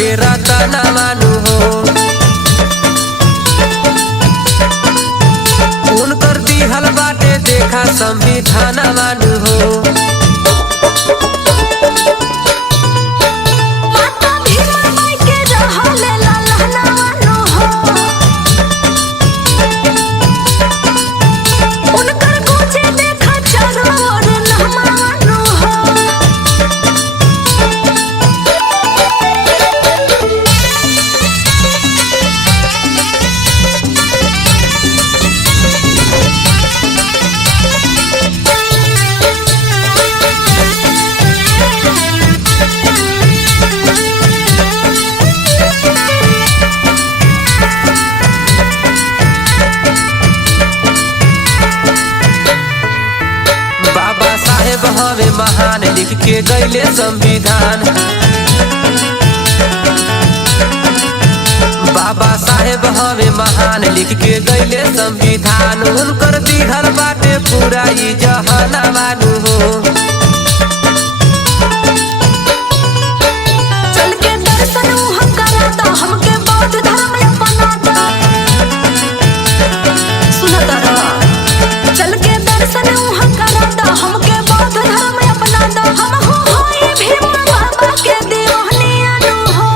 बाटे रतना मानू हो। उनकर दिहल बाटे देखा संविधान मानू हो। हवे महान लिख के गईले संविधान। बाबा साहेब हवे महान लिख के गईले संविधान। उनकर दिहल बाटे पूरा ई जहाना मानू हो। चल के दर्शन हम कराता हमके बौद्ध धर्म अपनाता। सुनता रहा चल के दर्शन हम कराता हमके बौद्ध धर्म अपनाता। हम हो होई भीम बाबा के दीवानी अनु हो।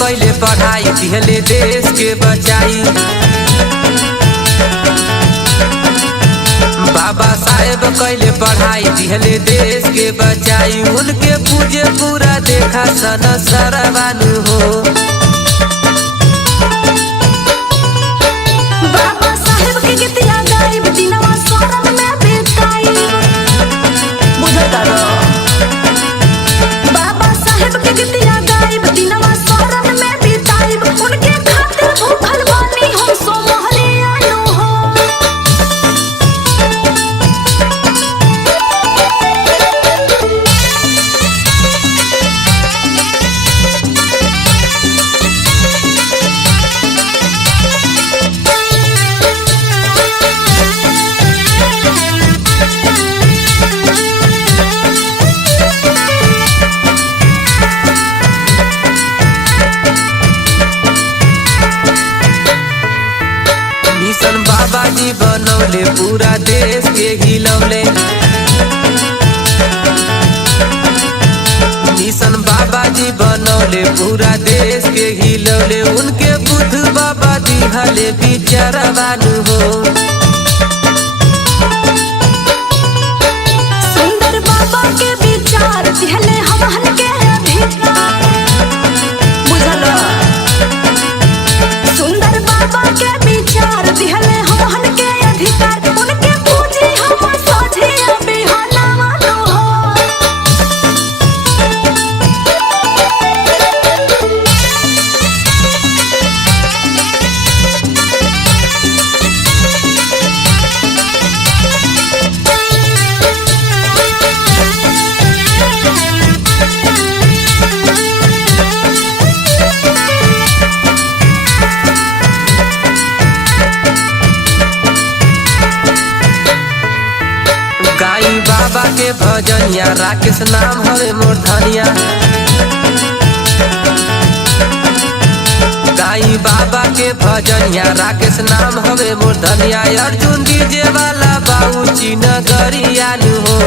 पहले पढ़ाई दिहले देश के बचाई। बाबा साहेब कैले पढ़ाई दिहले देश के बचाई। उनके पूजे पूरा देखा सन सरवानु हो। बाबा साहेब के गीतिया गाइब दिनवा सोरम में बिताई। बुझता रहो बाबा साहेब के गीतिया गाइब दिनवा सोरम में बिताई। उनके खातिर भूखल बानी हम सो महलियानु हो। मिशन बाबा जी बनौले पूरा देश के हिलौले। मिशन बाबा जी बनौले पूरा देश के हिलौले। उनके बुद्ध बाबा दिहले बिचारवानु हो। सुंदर बाबा के विचार दिहले हमहन के अधिकार। बुझलो सुंदर बाबा के विचार दिहले हमहन के अधिकार। उनके पूजी हम सोझे बिहाना मानो हो। गाई बाबा के भजनिया राकेश नाम हवे मोर धनिया। गाई बाबा के भजनिया राकेश नाम हवे मोर धनिया। अर्जुन डीजे वाला बाबू नगरिया नु हो।